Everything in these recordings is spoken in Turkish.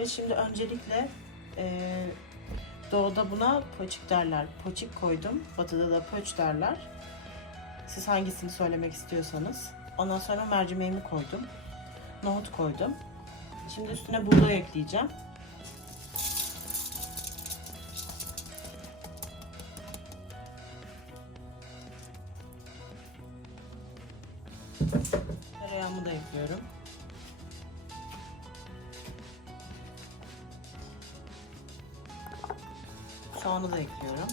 Evet şimdi öncelikle e, doğuda buna poçik derler. Poçik koydum. Batıda da poç derler. Siz hangisini söylemek istiyorsanız. Ondan sonra mercimeğimi koydum. Nohut koydum. Şimdi üstüne buğday ekleyeceğim. Tereyağımı da ekliyorum. Soğanı da ekliyorum.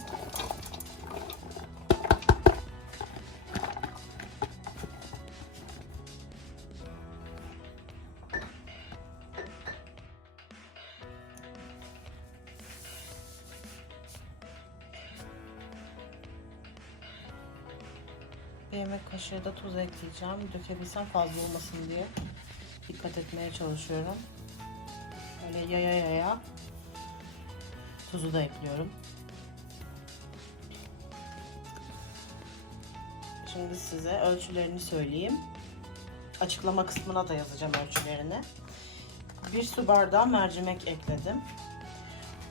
Bir yemek kaşığı da tuz ekleyeceğim. Dökebilsem fazla olmasın diye dikkat etmeye çalışıyorum. Böyle yaya yaya tuzu da ekliyorum. Şimdi size ölçülerini söyleyeyim. Açıklama kısmına da yazacağım ölçülerini. Bir su bardağı mercimek ekledim.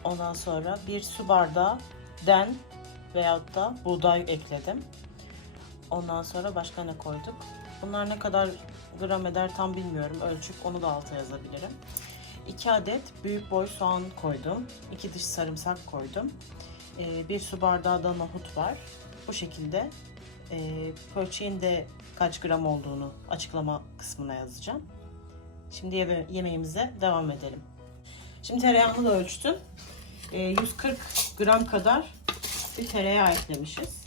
Ondan sonra bir su bardağı den veyahut da buğday ekledim. Ondan sonra başka ne koyduk? Bunlar ne kadar gram eder tam bilmiyorum. Ölçüp onu da alta yazabilirim. 2 adet büyük boy soğan koydum. 2 diş sarımsak koydum. Ee, bir su bardağı da nohut var. Bu şekilde e, pölçeğin de kaç gram olduğunu açıklama kısmına yazacağım. Şimdi yeme- yemeğimize devam edelim. Şimdi tereyağını da ölçtüm. Ee, 140 gram kadar bir tereyağı eklemişiz.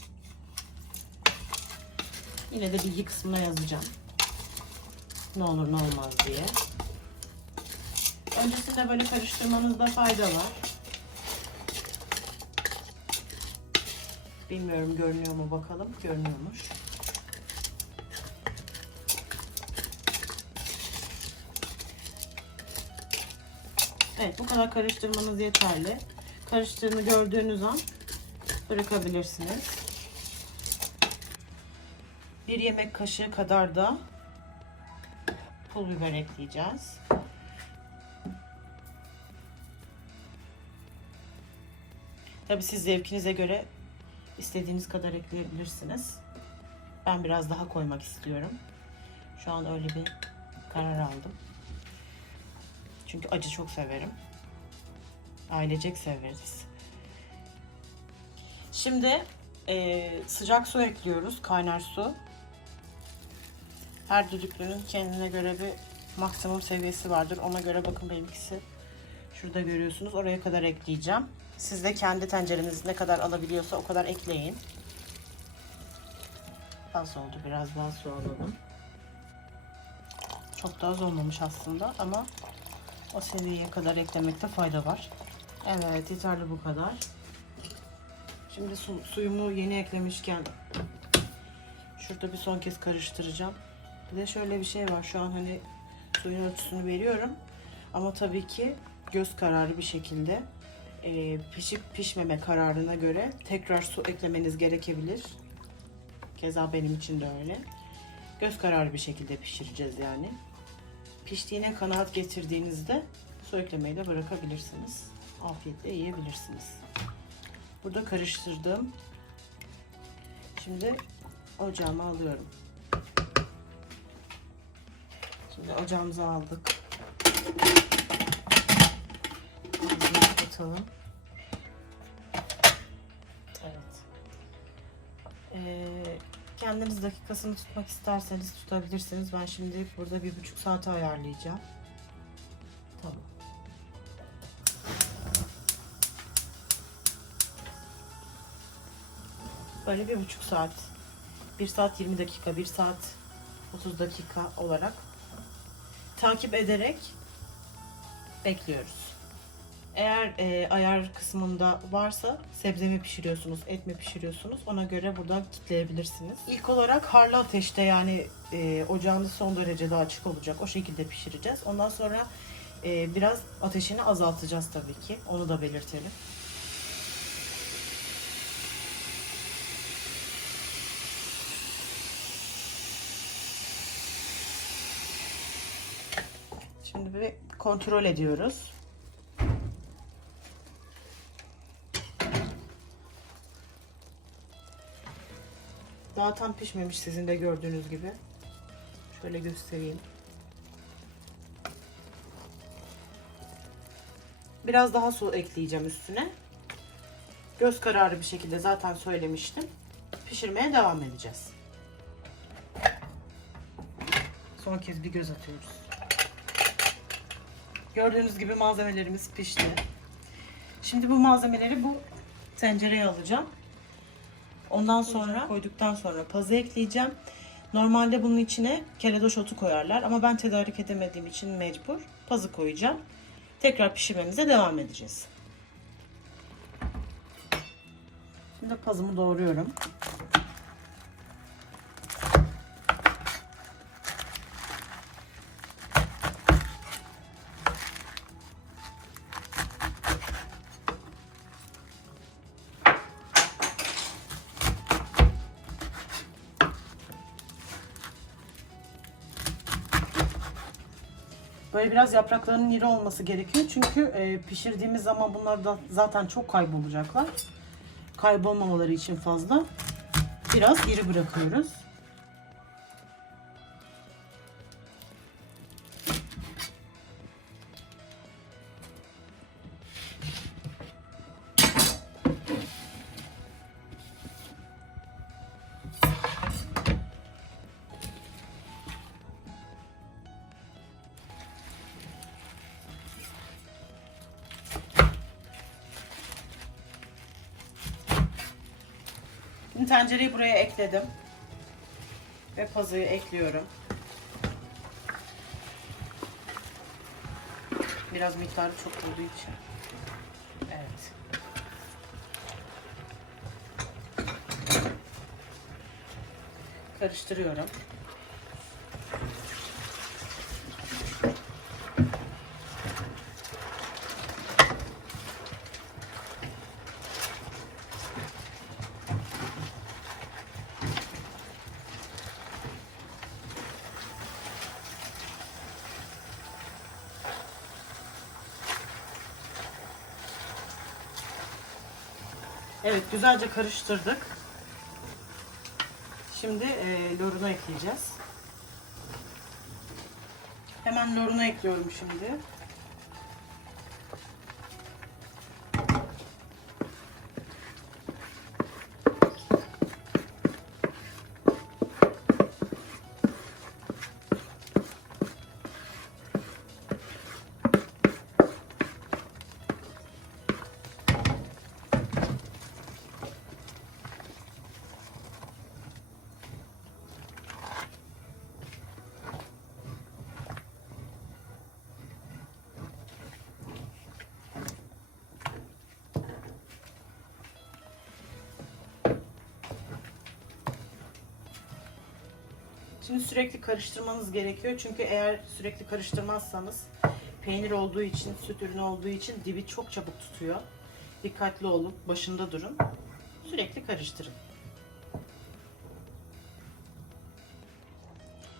Yine de bilgi kısmına yazacağım. Ne olur ne olmaz diye. Öncesinde böyle karıştırmanızda fayda var. Bilmiyorum görünüyor mu bakalım. Görünüyormuş. Evet bu kadar karıştırmanız yeterli. Karıştığını gördüğünüz an bırakabilirsiniz. Bir yemek kaşığı kadar da pul biber ekleyeceğiz. Tabi siz zevkinize göre istediğiniz kadar ekleyebilirsiniz. Ben biraz daha koymak istiyorum. Şu an öyle bir karar aldım. Çünkü acı çok severim. Ailecek severiz. Şimdi e, sıcak su ekliyoruz. Kaynar su. Her düdüklünün kendine göre bir maksimum seviyesi vardır. Ona göre bakın benimkisi şurada görüyorsunuz. Oraya kadar ekleyeceğim. Siz de kendi tencereniz ne kadar alabiliyorsa o kadar ekleyin. Az oldu. Biraz daha su alalım. Çok da az olmamış aslında ama o seviyeye kadar eklemekte fayda var. Evet yeterli bu kadar. Şimdi su, suyumu yeni eklemişken şurada bir son kez karıştıracağım. Bir de şöyle bir şey var. Şu an hani suyun ölçüsünü veriyorum. Ama tabii ki göz kararı bir şekilde e, pişip pişmeme kararına göre tekrar su eklemeniz gerekebilir. Keza benim için de öyle. Göz kararı bir şekilde pişireceğiz yani. Piştiğine kanaat getirdiğinizde su eklemeyi de bırakabilirsiniz. Afiyetle yiyebilirsiniz. Burada karıştırdım. Şimdi ocağıma alıyorum. Şimdi ocağımıza aldık. Kapatalım. Evet. Ee, kendiniz dakikasını tutmak isterseniz tutabilirsiniz. Ben şimdi burada bir buçuk saate ayarlayacağım. Tamam. Böyle bir buçuk saat. Bir saat 20 dakika, bir saat 30 dakika olarak takip ederek bekliyoruz. Eğer e, ayar kısmında varsa sebze mi pişiriyorsunuz, et mi pişiriyorsunuz ona göre buradan kitleyebilirsiniz. İlk olarak harlı ateşte yani e, ocağınız son derecede açık olacak. O şekilde pişireceğiz. Ondan sonra e, biraz ateşini azaltacağız tabii ki. Onu da belirtelim. Şimdi bir kontrol ediyoruz. Daha tam pişmemiş sizin de gördüğünüz gibi. Şöyle göstereyim. Biraz daha su ekleyeceğim üstüne. Göz kararı bir şekilde zaten söylemiştim. Pişirmeye devam edeceğiz. Son kez bir göz atıyoruz. Gördüğünüz gibi malzemelerimiz pişti. Şimdi bu malzemeleri bu tencereye alacağım. Ondan sonra koyduktan sonra pazı ekleyeceğim. Normalde bunun içine keledoş otu koyarlar ama ben tedarik edemediğim için mecbur pazı koyacağım. Tekrar pişirmemize devam edeceğiz. Şimdi pazımı doğruyorum. Böyle biraz yapraklarının iri olması gerekiyor. Çünkü e, pişirdiğimiz zaman bunlar da zaten çok kaybolacaklar. Kaybolmamaları için fazla biraz iri bırakıyoruz. Şimdi tencereyi buraya ekledim. Ve pazıyı ekliyorum. Biraz miktarı çok olduğu için. Evet. Karıştırıyorum. Evet güzelce karıştırdık. Şimdi e, lorunu ekleyeceğiz. Hemen lorunu ekliyorum şimdi. Şimdi sürekli karıştırmanız gerekiyor. Çünkü eğer sürekli karıştırmazsanız peynir olduğu için, süt ürünü olduğu için dibi çok çabuk tutuyor. Dikkatli olun, başında durun. Sürekli karıştırın.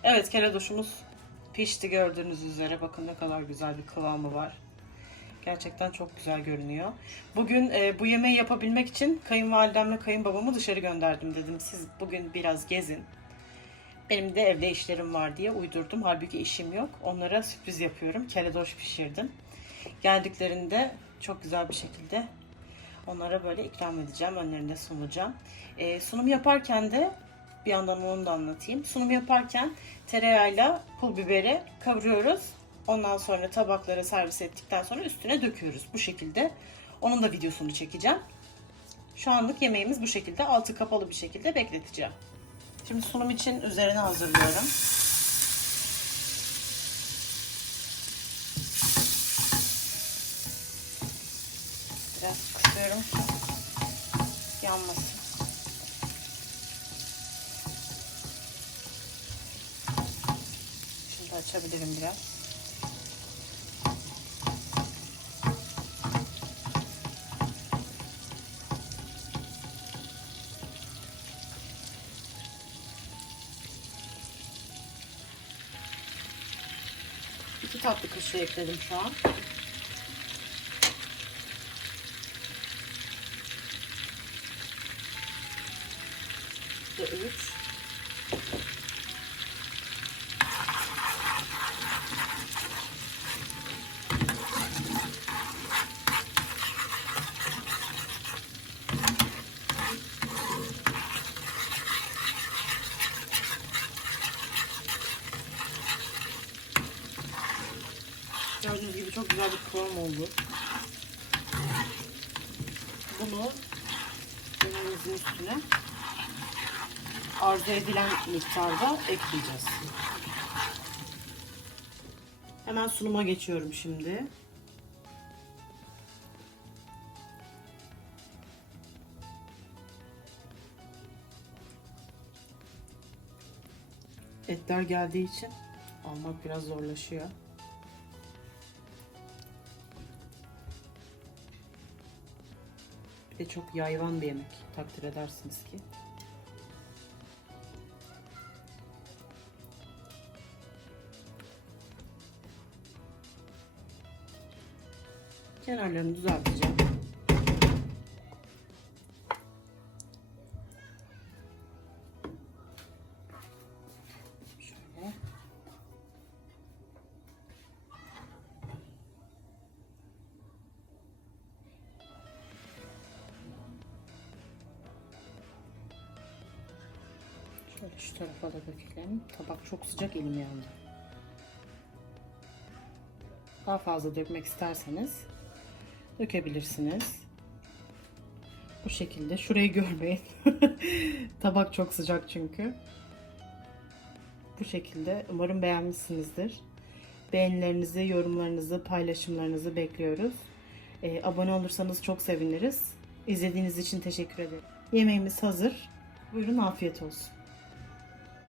Evet, keledoşumuz pişti gördüğünüz üzere. Bakın ne kadar güzel bir kıvamı var. Gerçekten çok güzel görünüyor. Bugün e, bu yemeği yapabilmek için kayınvalidemle kayınbabamı dışarı gönderdim dedim. Siz bugün biraz gezin. Benim de evde işlerim var diye uydurdum. Halbuki işim yok. Onlara sürpriz yapıyorum. Keledoş pişirdim. Geldiklerinde çok güzel bir şekilde onlara böyle ikram edeceğim. Önlerinde sunacağım. Ee, sunum yaparken de bir yandan onu da anlatayım. Sunum yaparken tereyağıyla pul biberi kavuruyoruz. Ondan sonra tabaklara servis ettikten sonra üstüne döküyoruz. Bu şekilde. Onun da videosunu çekeceğim. Şu anlık yemeğimiz bu şekilde. Altı kapalı bir şekilde bekleteceğim. Şimdi sunum için üzerine hazırlıyorum. Biraz kısıyorum ki yanmasın. Şimdi açabilirim biraz. 2 tatlı kaşığı ekledim şu an. Ve 3 Gördüğünüz gibi çok güzel bir kıvam oldu. Bunu yemeğimizin üstüne arzu edilen miktarda ekleyeceğiz. Hemen sunuma geçiyorum şimdi. Etler geldiği için almak biraz zorlaşıyor. De çok yayvan bir yemek takdir edersiniz ki. Kenarlarını düzelteceğim. Şöyle şu tarafa da dökelim. Tabak çok sıcak elim yandı. Daha fazla dökmek isterseniz dökebilirsiniz. Bu şekilde. Şurayı görmeyin. Tabak çok sıcak çünkü. Bu şekilde. Umarım beğenmişsinizdir. Beğenilerinizi, yorumlarınızı, paylaşımlarınızı bekliyoruz. Ee, abone olursanız çok seviniriz. İzlediğiniz için teşekkür ederim. Yemeğimiz hazır. Buyurun afiyet olsun.